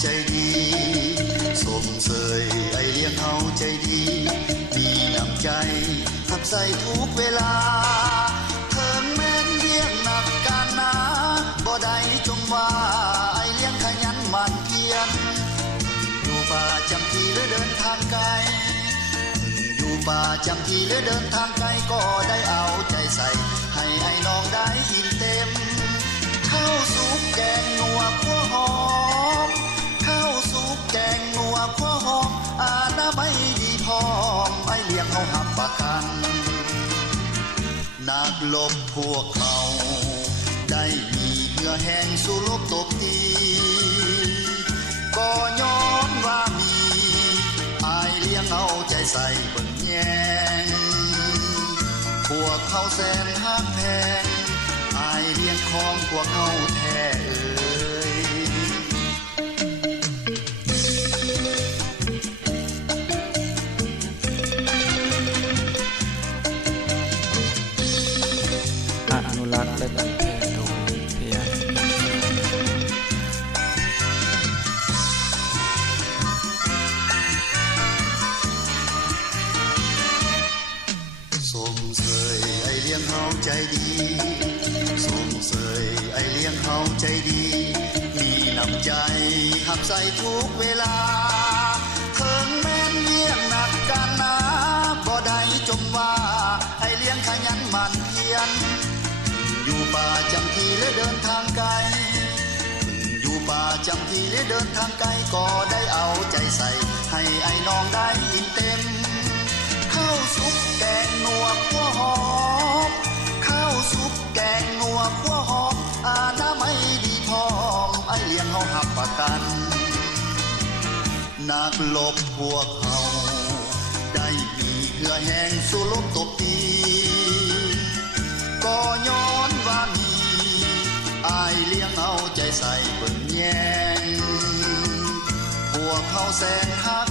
ใจดีสมเสยไอเลี้ยงเฮาใจดีมีน้ำใจขับใส่ทุกเวลาเถิงแม่นเลี้ยงหนักการนาบ่ได้จงว่าไอเลี้ยงขยันหมั่นเพียรอยู่ป่าจำทีหรือเดินทางไกลอยู่ป่าจำทีหรือเดินทางไกลก็ได้เอาใจใส่ให้ไอ้น้องได้อิ่มเต็มข้าวสุกแกงนัวคั่วหอมข้าวสุกแกงนัวคั่วหอมไม่ดีพร้อมไอ้เลี้ยงเฮาหับประกันนักลบพวกเขาได้มีเหงื่อแห้งสู้รบตบตีก็ย้อนว่ามีไอ้เลี้ยงเอาใจใส่เบิ่งแยงพวกเขาแสนหักแพงไอ้เลี้ยงของพวกเขาแท้อนุรักษ์และตั้งแต่โดยเพียรสมเสยไอเลี้ยงเฮาใจดีสมเสยไอเลี้ยงเฮาใจดีมีน้ำใจหับใส่ทุกเวลาเถิงแม่นเลี้ยงหนักการนาบ่ได้จมว่าไอเลี้ยงขยันหมั่นเพียรอยู่ป่าจำทีหรือเดินทางไกลอยู่ป่าจำทีหรือเดินทางไกลก็ได้เอาใจใส่ให้ไอ้น้องได้อิ่มเต็มข้าวสุกแกงนัวคั่วหอมข้าวสุกแกงนัวคั่วหอมไม่ดีพร้อมไอ้เลี้ยงเฮาหับประกันนักลบพวกเขาได้มีเหงื่อแห้งสู้ลบตบตีก็ย้อนว่ามีไอเลี้ยงเอาใจใส่เบิ่งแยงพวกเขาแสนหัก